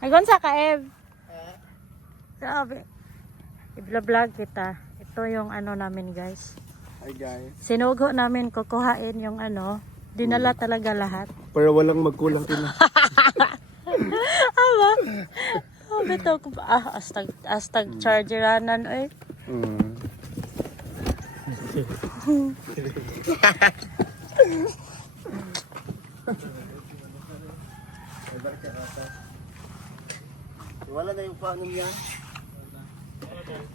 Nagunsa ka, Ev? Grabe. I-vlog kita. Ito yung ano namin, guys. Hi guys. Sinugo namin kukuhain yung ano. Dinala talaga lahat. Para walang magkulang din. Aba? Oh, bito ko ba? Astag chargeranan, eh. Wala na yung paano niya.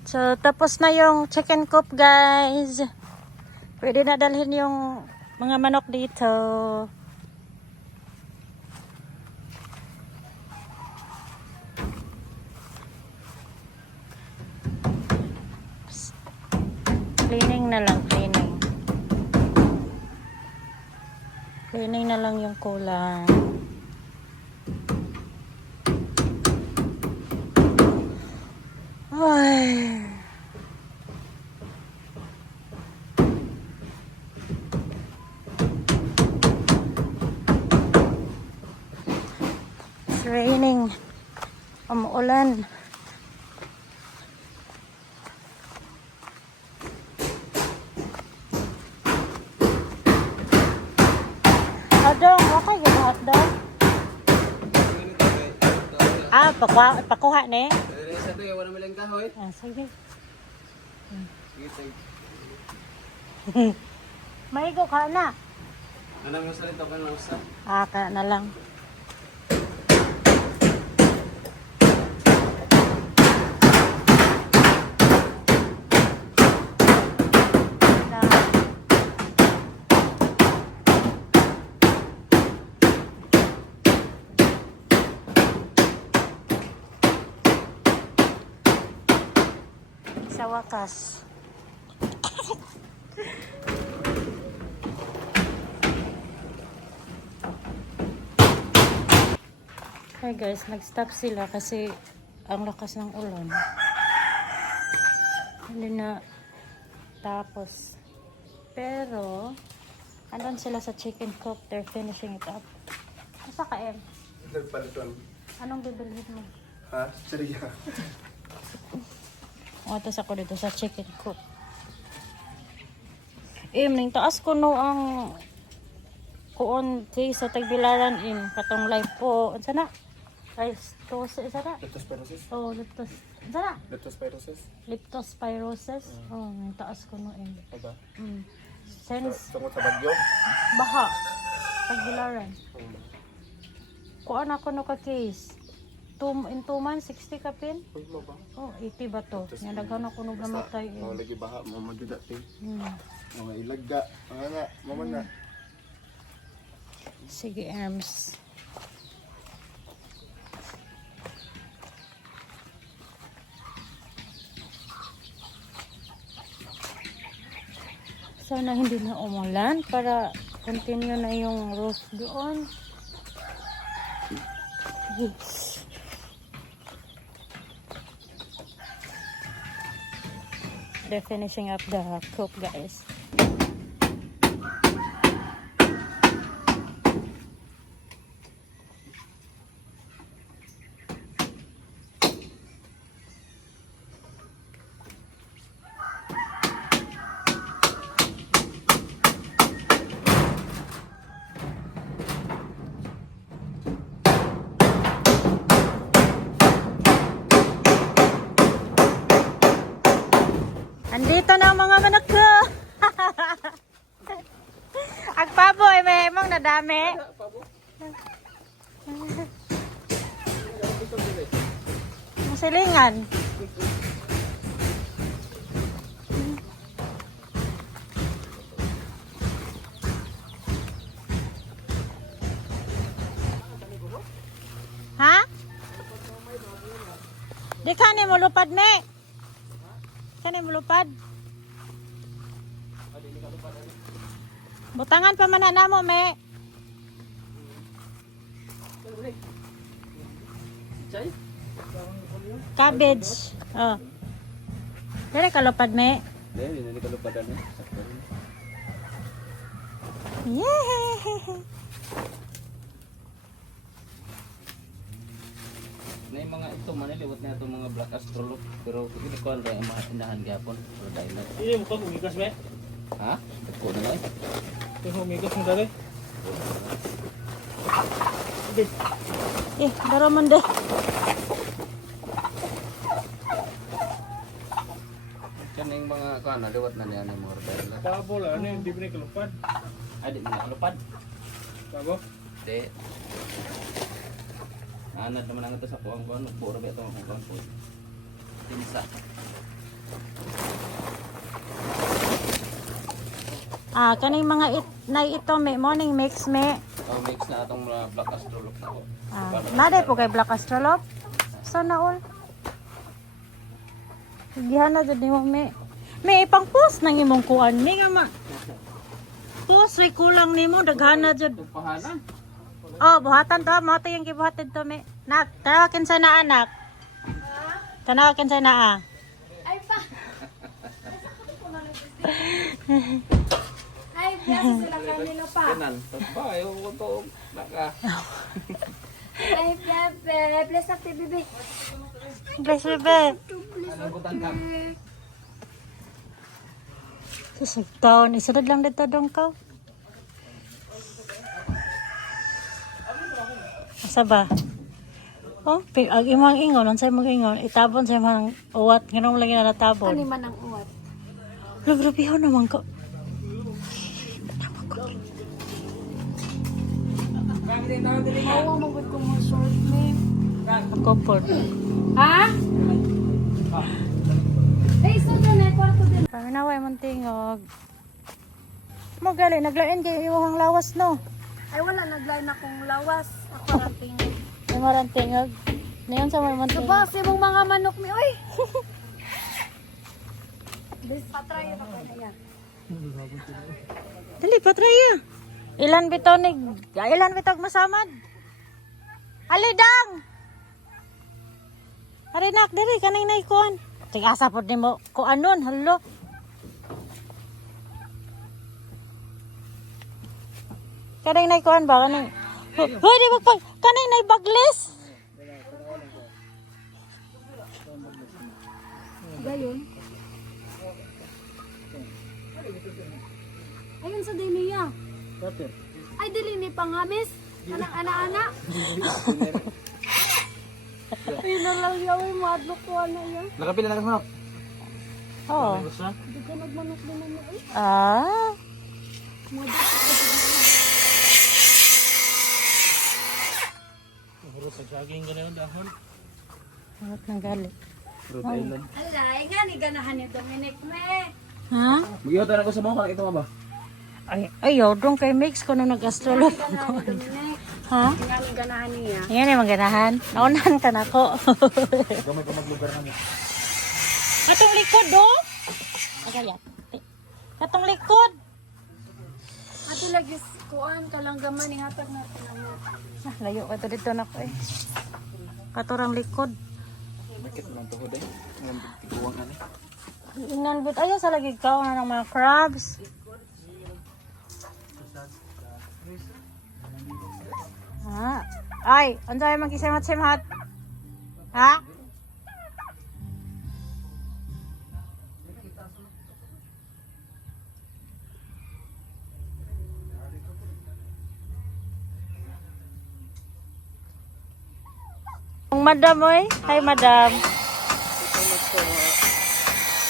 So, tapos na yung chicken coop, guys. Pwede na dalhin yung mga manok dito. Cleaning na lang, cleaning. Cleaning na lang yung kulang. Ay. It's raining. Umuulan. Adong, okay yung hotdog. Ah, pakuha ni. Sa ito, wala mo lang kahoy. Ah, sige. Maigo ka na. Anong usa rin ito ka na usa? Ah, ka na lang. Sa wakas. Hi guys, nag-stop sila kasi ang lakas ng ulan. Hindi na tapos. Pero, andun sila sa chicken coop. They're finishing it up. Asa ka, Em? Nagpalitan. Anong bibilhin mo? Ha? Sariya. Umatas ako dito sa chicken coop. Ning taas ko no ang kuon kay sa Tagbilaran katong live po. Unsa na? Leptospirosis, isa na? Leptospirosis? Oh, isa na? Leptospirosis? Leptospirosis. Oh, ning taas ko no Aba? Sense Tungkol sa bagyo? baha. Tagbilaran. Kuan ako no ka case. In 2 months, 60 ka pin? Uy, mo ba? Oh, 80 ba to? Nga daghan ako nung gamatay. Mga lagi baha, mga magduda tayo. Hmm. Mga ilagda. Mga nga, maman na. Sige, Arms. Sana hindi na umulan para continue na yung roof doon. They're finishing up the coop, guys. Andito na ang mga manok ko. Ang pabo ay may emang nadami. Ang silingan. Ha? Di ka ni mo lupad, me. Kani mo lupad? Butangan pa man na mo, me. Cabbage. Oh. Dere ka lupad, me. Dahil, hindi ka lupadan eh. Sakto rin. Yeah. mga ito maniliwat na itong mga black astrolog pero hindi ko ang mga inahan gapon pero dahil na. Ini mo ka umigas ba? Ha? Ito na lang. Ito umigas mo dali. Daro man de. Kaning mga kuan naliwat na niya ng mga rebel. Tabo la ano yung bibili kalupad. Ay di man kalupad. Tabo. Di. Anad naman ang ito sa puang kuan, puro ba ito ang kuan po. Tinsa. Kaning mga ito may morning mix me. Oh, mix na atong mga black astrolog na ko. Naday po kay Black Astrolog. Sana all. Gihan na jud nimo me. May ipang post nang imong kuan ni nga ma. Post ray kulang nimo daghan na jud. Tupahanan. Oh, buhatan to mo to yung gibuhated to me. Nak, tanawakin sa na anak. Tanawakin sa na Ay pa. Ay, biasa sila kanila pa. Kanan. Ba ayo ko to naka. Ay, bebe. Bless up, bebe. Bless you, be. Anong butang ka? Susugtaon. Isunod lang dito dong ka. Asa ba? Oh, ang imong ingon, unsay mong ingon, itabon sa imong uwat, nganong lagi na natabon. Ano man ang uwat? Grabe naman ko. Mawa magod ko mo short me. Ako po. Ha? Ay, isa doon eh. Kwarto din. Paminaway mong tingog. Mo gali, naglain kayo yung lawas no. Ay, wala. Nagline akong lawas. Ako rating. May marang tingog. Ngayon sa may tingog. Sabasi mong mga manok mi. Uy! Patry na ko na yan. Dali, patraya. Ilan bitog masamad? Alidang! Harinak, diri, kanay na ikon. Tig-asa po din mo, kung anon, halo. Kanay na ikon ba? Kanay. Hoy, di magpag, kanay na ibaglis. Gayon. Ayun sa Diniya. Ay, dili ni Panghamis. Anak ana-ana. Ay, nalang yaw yung madlok ko na yan. Nakapila na ka manok. Oo. Hindi ka nagmanok din na niya. Ah. Puro sa saging ganyan dahon. Harap ng gali. Rhode Island. Alay, nga ni ganahan ni Dominic me. Ha? Magiyot na ko sa mga kan ito nga ba? Ayaw, dong kay Mix ko nung nag-astrolog. Ganahan ni Dominic. Ha? Nga ni ganahan niya. Yan yung maganahan. Naunahan ka na ko. Gamay ka maglugar namin. Katong likod, do? Agayat. Katong likod. Ato lagi kuan kalanggaman ni hatag natin ang Layo ka to dito na ko eh. Katurang likod. Bakit naman tuhod eh? Ngayon tiguang na eh. Inanbit. Ayaw sa lagi ka na ng mga crabs. Ha? Ay, ansay magkisimot-simot? Ha? Ang madam oy. Hi madam.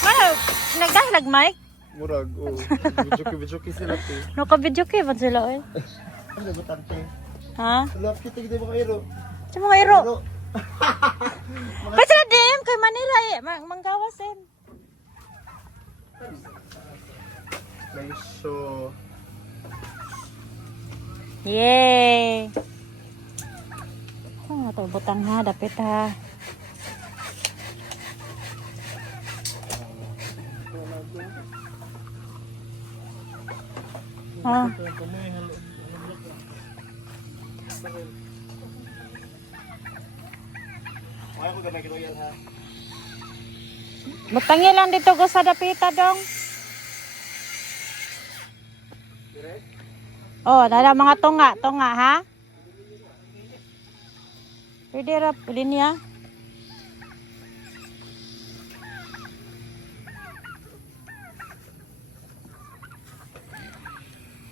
Ano? Nagdahilag mic? Murag, oh. Bijuki sila te. Naka-video kayo ba sila oy? Ano ba tante? Ha? Love kita gede ba kayo? Sa mga iro. Kasi dim kay Manila eh. Manggawas eh. Nice so. Yay! Oh, ito butang ha, dapit ha. Ah, Ay ko gamay kilo yan ha. butangin lang dito ko sa dapita dong. Oh, dala mga tunga ha. Pwede rap, linya.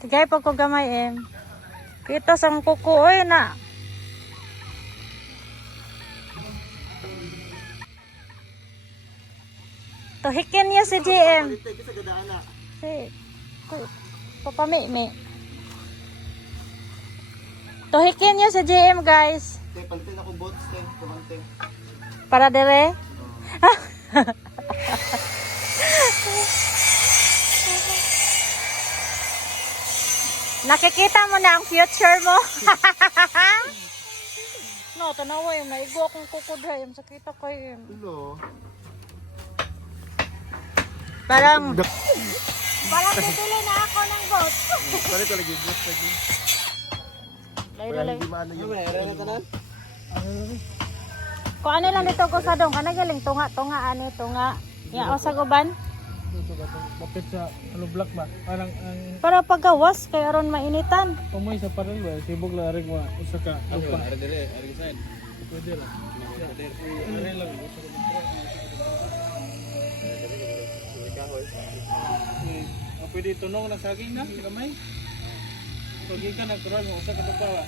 Tigay pa ko gamay Kita sang kuko na. Tuhikin niya si GM. Dito sa gadaan na. Si papami. Tuhikin niya si GM guys. Te, palitin ako bots, te. Kumante. Para dire. Nakikita mo na ang future mo. No, tanawa yung naigo akong kukudra yung sakita ko yung. Hello. Parang bibili na ako ng boat. Palit lagi, bots lagi. Layo Kaya lang. hindi maano yung... Kung ano lang dito ko sa dong, kana galing tunga tunga. Ya o sa guban. Kapit sa ano block ba? Parang ang Para paggawas kay aron mainitan. umoy sa parang ba? Sibog lang arig mo. Usa ka. Alpa. Ari dire, ari side. Pwede lang. Ari lang. Usa ka. Pwede tunong na saging na. Kamay. Pagi ka nagturan mo. Usa ka pa ba?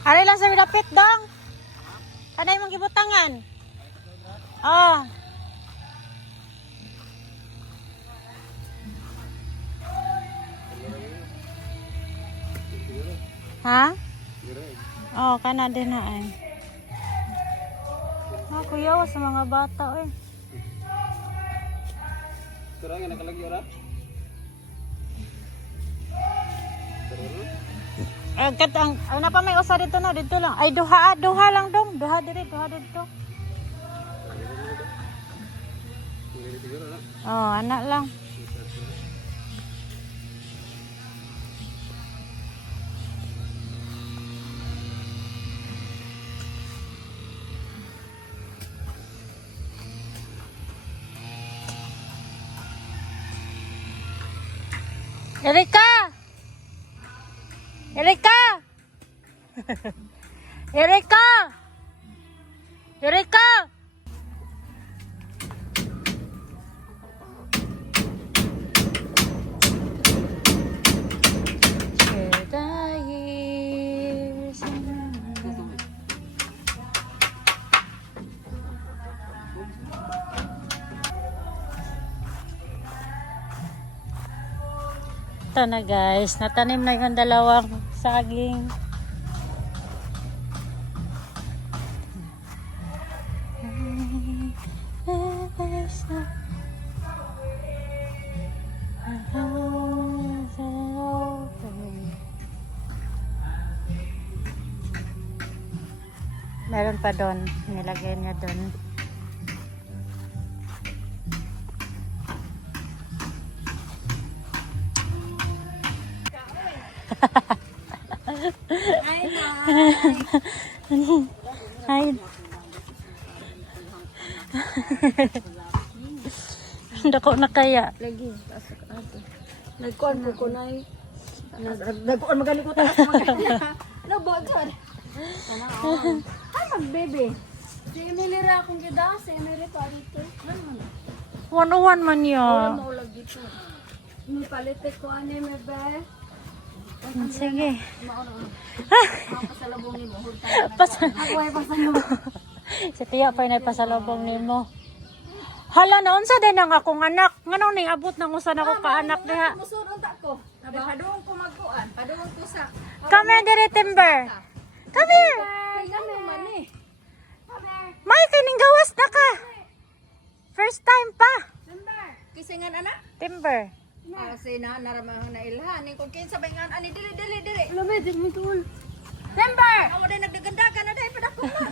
Ari lang sa dapit dong. Kanay mong gibutangan. Oh. Ha? Oh, kana din na kuya, sa mga bata Turang nga nakalagi ora. Ano pa may usa dito dito lang. Ay duha lang dong. Duha dito. Oh, anak lang. Erika! Erika! Erika! Erika! Share the years. Ito na guys, natanim na yung dalawang saging. Meron pa doon, nilagay niya doon. Ay. Dako na kaya. Lagi, pasok ato. Nagkuhan po ko na nagkuhan magaling ko taas ano ba dyan? Ay mag-baby. Si Emily ra akong gida, si Emily pa dito. 101 man Wala yun. maulag dito. May palite ko ano may be. Sige. Ako pasalubong ni mo. Ako ay pasalubong. Si Tia pa na pasalubong nimo. Hala na unsa din ang akong anak. Ngano ning abot nang usa na ko ka anak diha. Musunod ko. Padung ko magkuan, padung ko sa. Come here, dire Timber. Come here. Kami man eh. May kining gawas na ka. First time pa. Kisingan anak. Timber. Kasi na naramang na ilhan ning kung kinsa ba ngan ani dili. Labi di mo tul. Member. Amo day nagdaganda ka na day padako na.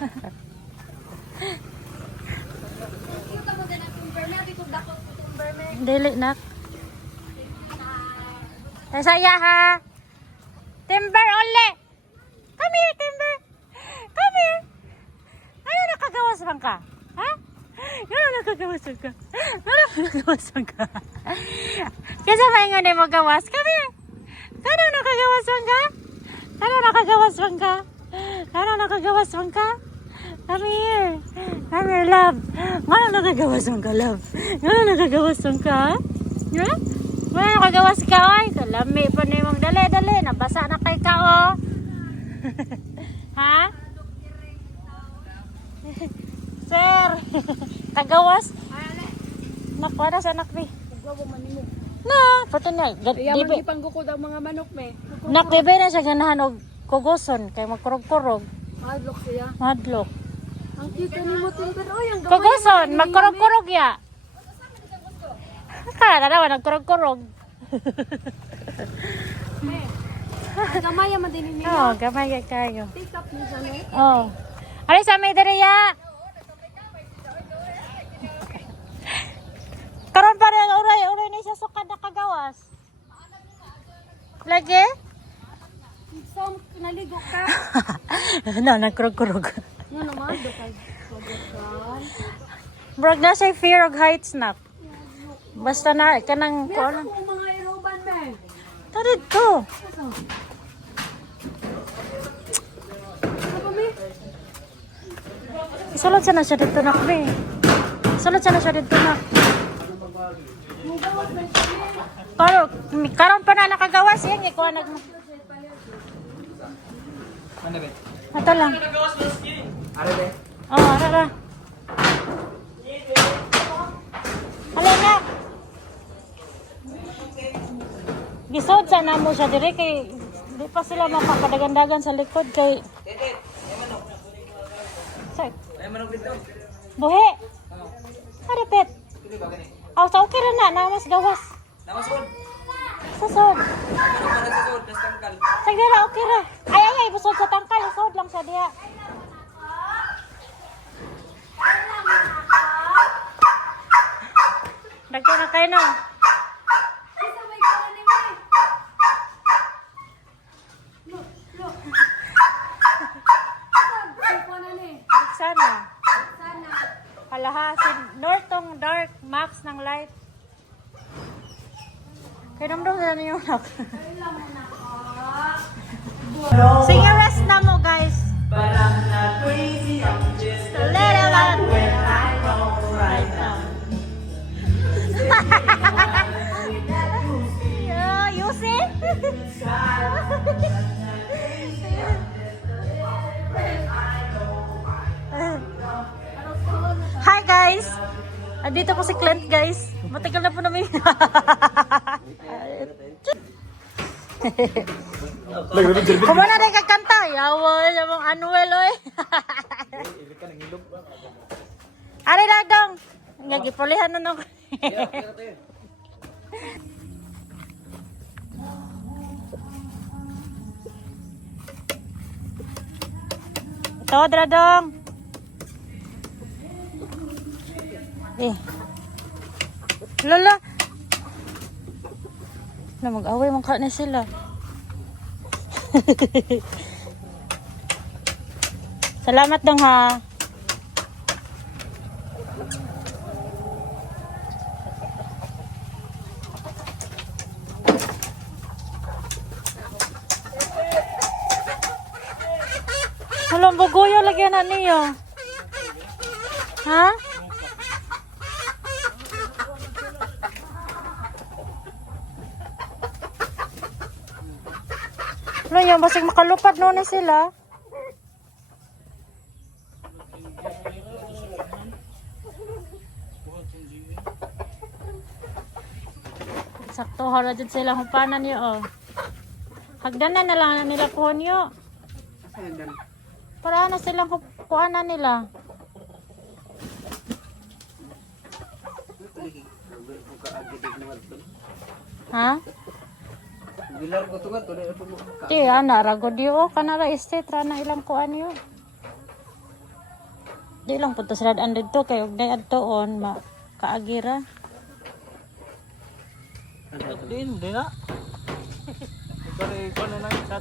Kita mo din ang timber na dito dako timber me. Dili nak. Saya ha. Timber ole. Come here, Timber. Come here. Ano nakagawas bang ka? Ha? Ano nakagawas bang ka? Ano nakagawas bang ka? Kasi may nga mo gawas. Come here. Ano nakagawas bang ka? Ano nakagawas bang ka? Ano nakagawas bang ka? Come here. Come here, love. Ano nakagawas bang ka, love? Ano nakagawas bang ka? Ha? Well, kagawas ka oy. Kalami pa ni mong dali. Nabasa na kay ka oh. Ha? Sir. Kagawas. Nakuha na sa anak ni. Na, pato na. Kaya magipangguko daw mga manok me. Nakibay na siya ganahan og kuguson kay magkurog-kurog. Madlock siya. Madlok. Ang cute ni mo timber. Oy, ang gamay. Kuguson, magkurog-kurog ya. Kala na nagkurog-kurog. Ang gamay man din ni. Oh, gamay kayo. Pick up ni sa no. Oh. Ari sa may dere ya. Karon pa rin uray ni siya sukad na kagawas. Lagi? So, naligo ka. Na, nagkurog-kurog. No naman do kay kugusan. Brag na siya fear of heights na. Basta na, kanang Meron kuan. ko mga iroban me. Tarid ko. Ano ba me? Isulod siya na siya dito na kami. Isulod siya na siya dito na. Mugawas man siya me. Karon pa na nakagawas yan. Ikaw nag... Ito lang. Oo, ara. Halay na. Gisod sana mo siya dire kay di pa sila mapapadagandagan sa likod kay Sir. Buhi. Harapit. Aw, sa okay ra na mas gawas. Susod. Sige ra, okay ra. Ay, busod sa tangkal. Susod lang sa diha. Dagko na kayo no. Sana. Halaha, si Nortong Dark Max ng light. Kaya namdong na yung anak. Sige, rest na mo guys. But I'm not crazy, I'm just a little one when I know right now. You see? Hi guys! Andito po si Clint guys. Matagal na po namin. Kumana rin kakanta. Yawa siya mong Anuel oy. Ari dadong. Ngagipulihan na nung. Ito, Dradong. Lala. Na mag-away mong na sila. Salamat dong ha. Walang bugoyo lagyan na niyo. Ha? Ano yan? Basig makalupad noon na sila. Sakto hala dyan sila humpanan niyo oh. Hagdanan na lang nila kuhan niyo. Para na silang kuhanan nila. Ha? Bilar ko tugat udah itu. Di ana rago dio kanara estate ra na ilang kuan yo. Di lang punta sa dadan dito kay og day adtoon ma kaagira. Din na. Kani kono na sa